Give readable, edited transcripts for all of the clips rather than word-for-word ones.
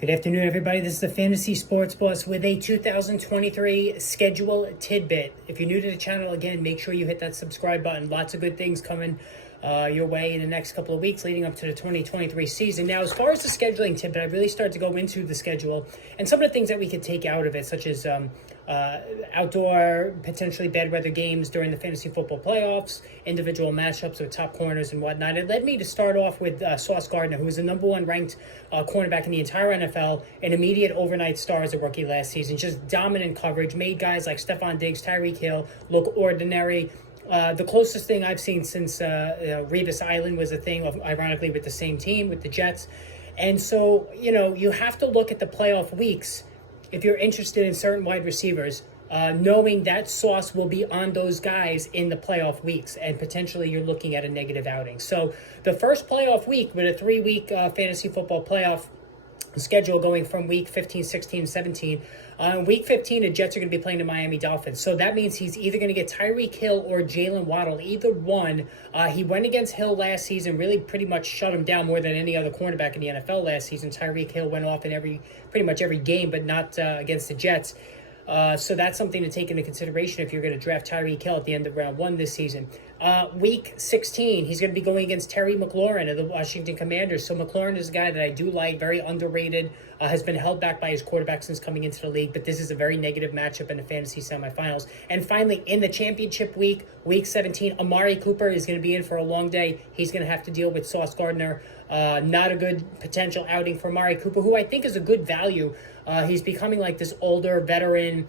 Good afternoon, everybody. This is the Fantasy Sports Boss with a 2023 schedule tidbit. If you're new to the channel, again, make sure you hit that subscribe button. Lots of good things coming your way in the next couple of weeks leading up to the 2023 season. Now, as far as the scheduling tidbit, I really start to go into the schedule and some of the things that we could take out of it, such as outdoor, potentially bad weather games during the fantasy football playoffs, individual matchups with top corners and whatnot. It led me to start off with Sauce Gardner, who was the number one ranked cornerback in the entire NFL, an immediate overnight star as a rookie last season. Just dominant coverage, made guys like Stephon Diggs, Tyreek Hill look ordinary. The closest thing I've seen since Revis Island was a thing, ironically, with the same team, with the Jets. And so, you have to look at the playoff weeks if you're interested in certain wide receivers, knowing that Sauce will be on those guys in the playoff weeks, and potentially you're looking at a negative outing. So the first playoff week with a 3-week fantasy football playoff schedule going from week 15, 16, 17. Week 15, the Jets are going to be playing the Miami Dolphins. So that means he's either going to get Tyreek Hill or Jalen Waddle, either one. He went against Hill last season, really pretty much shut him down more than any other cornerback in the NFL last season. Tyreek Hill went off in pretty much every game, but not against the Jets. So that's something to take into consideration if you're going to draft Tyreek Hill at the end of round 1 this season. Week 16, he's going to be going against Terry McLaurin of the Washington Commanders. So McLaurin is a guy that I do like, very underrated, has been held back by his quarterback since coming into the league, but this is a very negative matchup in the fantasy semifinals. And finally, in the championship week, week 17, Amari Cooper is going to be in for a long day. He's going to have to deal with Sauce Gardner. Not a good potential outing for Amari Cooper, who I think is a good value. He's becoming like this older veteran,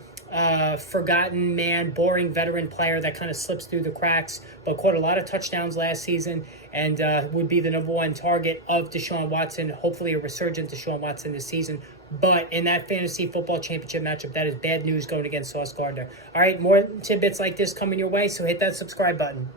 forgotten man, boring veteran player that kind of slips through the cracks, but caught a lot of touchdowns last season and would be the number one target of Deshaun Watson, hopefully a resurgent Deshaun Watson this season. But in that fantasy football championship matchup, that is bad news going against Sauce Gardner. All right, more tidbits like this coming your way, so hit that subscribe button.